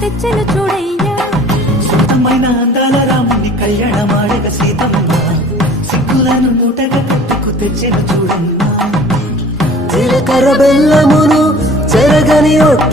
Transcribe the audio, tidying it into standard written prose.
తెచ్చెను చూడయ్యా. సొంతమైన అందాల రాముని కళ్యాణమాడగ సీతమ్మ సిగ్గులను మూటగా కట్టుకు తెచ్చెను చూడమ్మా. జీలకర్ర బెల్లమును చెరగని ఒట్టు